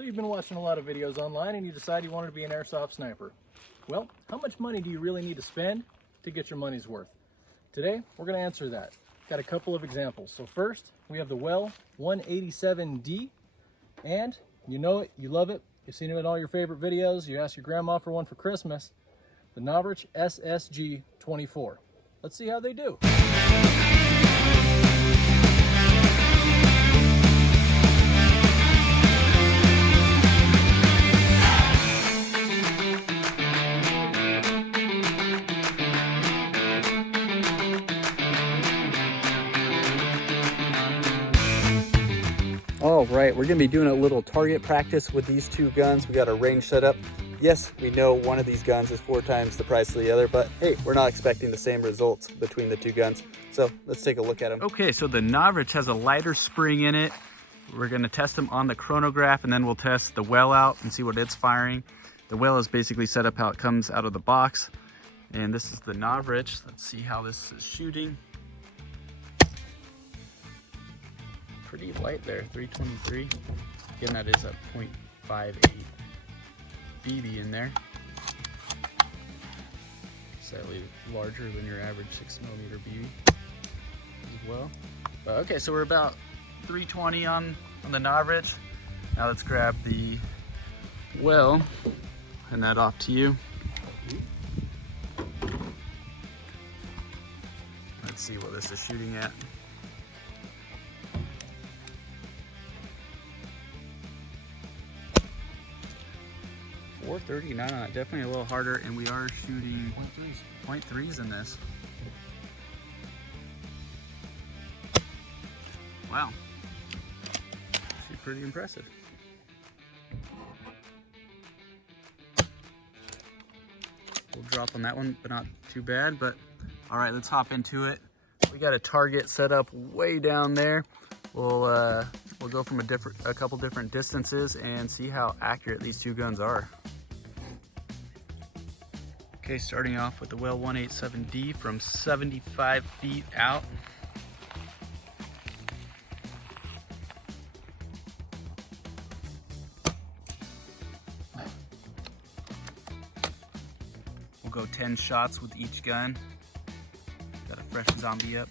So you've been watching a lot of videos online and you decide you wanted to be an airsoft sniper. Well, how much money do you really need to spend to get your money's worth? Today, we're going to answer that. Got a couple of examples. So first, we have the M187D, and you know it, you love it, you've seen it in all your favorite videos, you asked your grandma for one for Christmas, the Novritsch SSG24. Let's see how they do. All right, we're gonna be doing a little target practice with these two guns. We got a range set up. Yes, we know one of these guns is 4 times the price of the other, but hey, we're not expecting the same results between the two guns. So let's take a look at them. Okay, so the Novritsch has a lighter spring in it. We're gonna test them on the chronograph, and then we'll test the well out and see what it's firing. The well is basically set up how it comes out of the box. And this is the Novritsch. Let's see how this is shooting. Pretty light there, 323. Again, that is a 0.58 BB in there. Slightly larger than your average 6mm BB as well. But okay, so we're about 320 on the Novritsch. Now let's grab the well, hand that off to you. Let's see what this is shooting at. 439 on it, definitely a little harder, and we are shooting 0.3s in this. Wow, actually pretty impressive. We'll drop on that one, but not too bad. But all right, let's hop into it. We got a target set up way down there. We'll go from a couple different distances and see how accurate these two guns are. Okay, starting off with the M187D from 75 feet out. We'll go 10 shots with each gun. Got a fresh zombie up.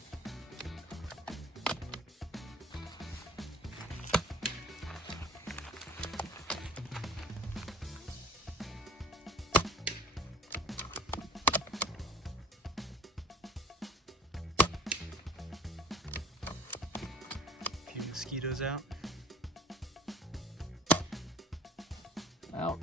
Mosquitoes out. Out.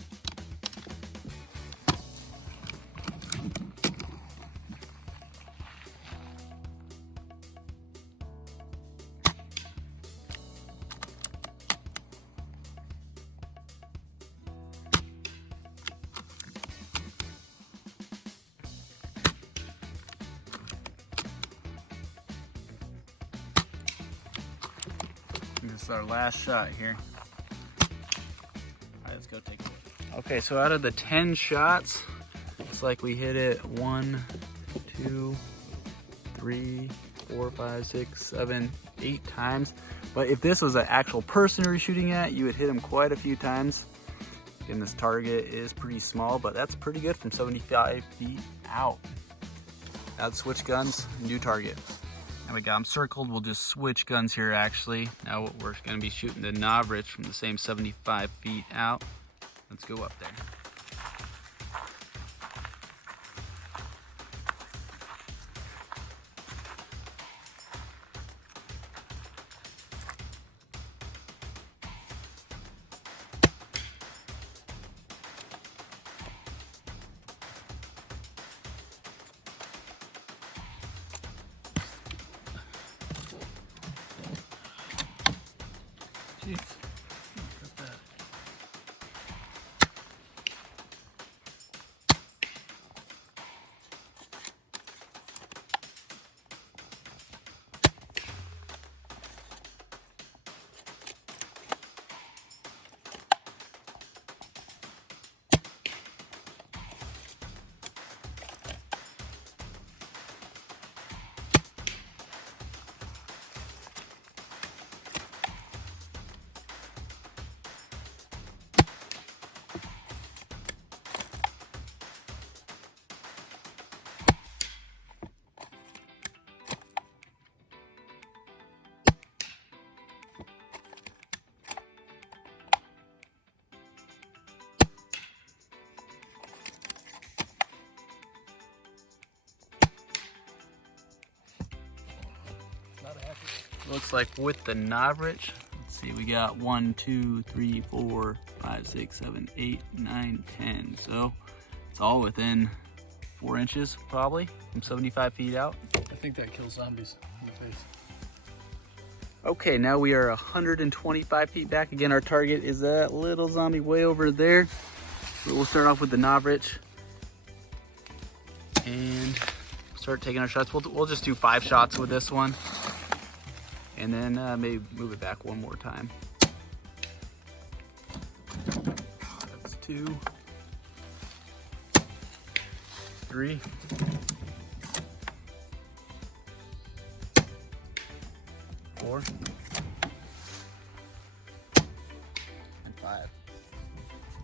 This is our last shot here. All right, let's go take a look. Okay, so out of the 10 shots, looks like we hit it 1, 2, 3, 4, 5, 6, 7, 8 times. But if this was an actual person you were shooting at, you would hit him quite a few times. Again, this target is pretty small, but that's pretty good from 75 feet out. Now let's switch guns, new target. Now we got them circled. We'll just switch guns here actually. Now we're going to be shooting the Novritsch from the same 75 feet out. Let's go up there. Jeez. Look at that. Looks like with the Novritsch, let's see, we got 1, 2, 3, 4, 5, 6, 7, 8, 9, 10. So it's all within 4 inches probably from 75 feet out. I think that kills zombies in the face. Okay, now we are 125 feet back. Again, our target is that little zombie way over there. But we'll start off with the Novritsch and start taking our shots. We'll just do 5 shots with this one, and then maybe move it back one more time. That's 2, 3, 4, and 5.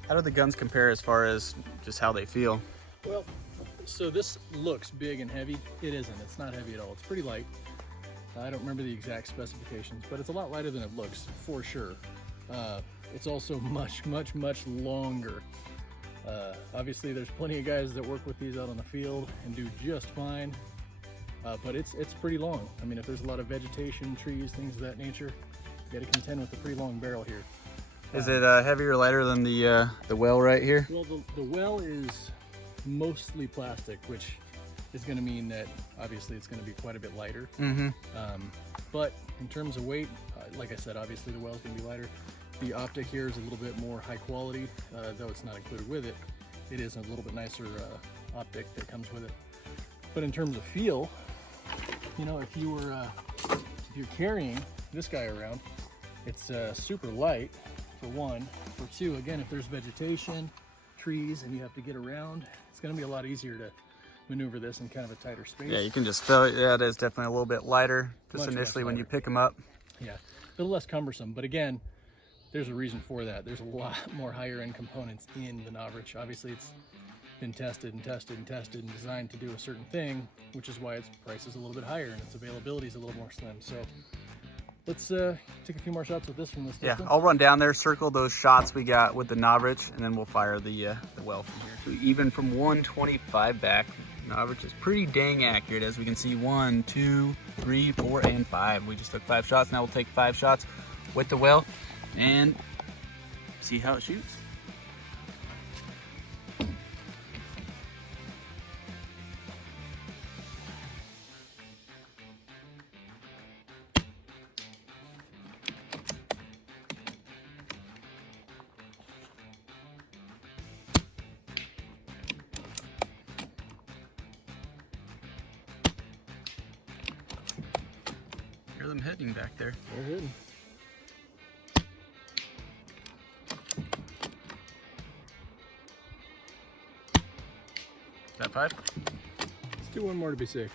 How do the guns compare as far as just how they feel? Well, so this looks big and heavy. It isn't. It's not heavy at all. It's pretty light. I don't remember the exact specifications, but it's a lot lighter than it looks, for sure. It's also much longer. Obviously, there's plenty of guys that work with these out on the field and do just fine, but it's pretty long. I mean, if there's a lot of vegetation, trees, things of that nature, you got to contend with a pretty long barrel here. Is it heavier or lighter than the well right here? Well, the well is mostly plastic, which is going to mean that obviously it's going to be quite a bit lighter. Mm-hmm. But in terms of weight, like I said, obviously the well is going to be lighter. The optic here is a little bit more high quality, though it's not included with it. It is a little bit nicer optic that comes with it. But in terms of feel, you know, if you're carrying this guy around, it's super light, for one. For two, again, if there's vegetation, trees, and you have to get around, it's going to be a lot easier to maneuver this in kind of a tighter space. Yeah, you can just feel it. Yeah, it is definitely a little bit lighter just initially when you pick them up. Yeah, a little less cumbersome, but again, there's a reason for that. There's a lot more higher end components in the Novritsch. Obviously, it's been tested and designed to do a certain thing, which is why its price is a little bit higher and its availability is a little more slim. So let's take a few more shots with this from this distance. Yeah, I'll run down there, circle those shots we got with the Novritsch, and then we'll fire the well from here. So even from 125 back, Novritsch is pretty dang accurate. As we can see, 1, 2, 3, 4, and 5. We just took 5 shots. Now we'll take 5 shots with the well and see how it shoots. Hear them hitting back there. They're hitting. Is that 5? Let's do one more to be safe.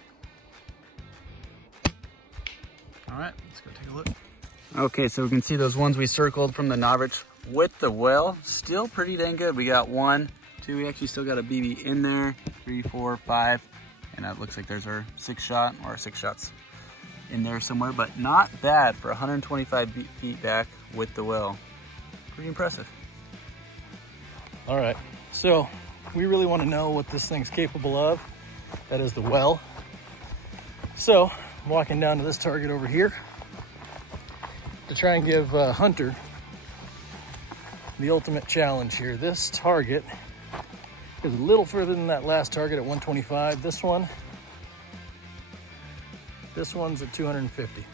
All right, let's go take a look. Okay, so we can see those ones we circled from the Novritsch with the well. Still pretty dang good. We got 1, 2, we actually still got a BB in there, 3, 4, 5, and that looks like there's our 6th shot, or our 6 shots in there somewhere, but not bad for 125 feet back with the well. Pretty impressive. All right, so we really want to know what this thing's capable of. That is the well. So I'm walking down to this target over here to try and give Hunter the ultimate challenge here. This target is a little further than that last target at 125. This one's at 250.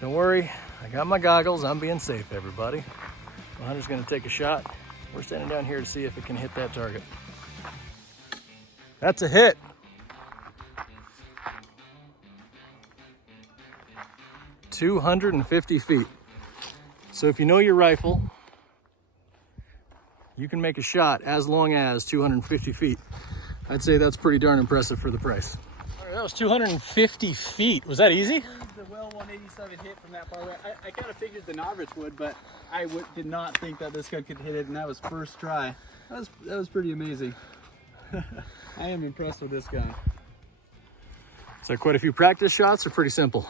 Don't worry, I got my goggles. I'm being safe, everybody. Well, Hunter's gonna take a shot. We're standing down here to see if it can hit that target. That's a hit. $250 feet. So if you know your rifle, you can make a shot as long as 250 feet. I'd say that's pretty darn impressive for the price. All right, that was 250 feet. Was that easy? The well 187 hit from that far away. I kind of figured the Novritsch would, but I did not think that this gun could hit it, and that was first try. That was pretty amazing. I am impressed with this gun. So quite a few practice shots, or pretty simple?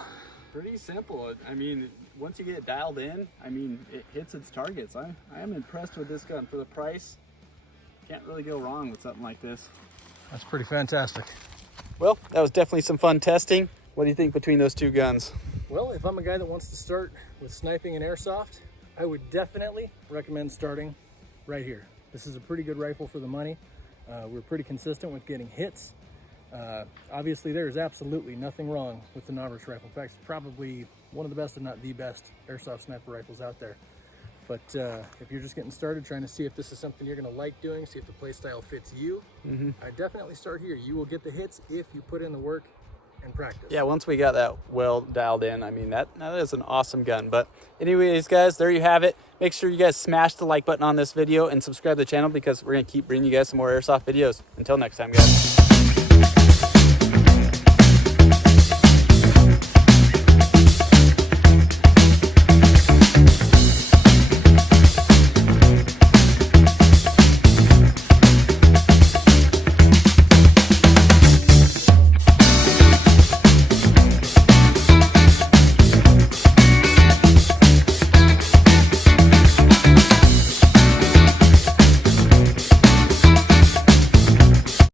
Pretty simple. I mean, once you get it dialed in, I mean, it hits its targets. I am impressed with this gun for the price. Can't really go wrong with something like this. That's pretty fantastic. Well, that was definitely some fun testing. What do you think between those two guns? Well, if I'm a guy that wants to start with sniping and airsoft, I would definitely recommend starting right here. This is a pretty good rifle for the money. We're pretty consistent with getting hits. Obviously, there is absolutely nothing wrong with the Novritsch rifle. In fact, it's probably one of the best, if not the best, airsoft sniper rifles out there. But if you're just getting started, trying to see if this is something you're going to like doing, see if the play style fits you, I definitely start here. You will get the hits if you put in the work and practice. Yeah, once we got that well dialed in, I mean, that is an awesome gun. But anyways, guys, there you have it. Make sure you guys smash the like button on this video and subscribe to the channel, because we're going to keep bringing you guys some more airsoft videos. Until next time, guys.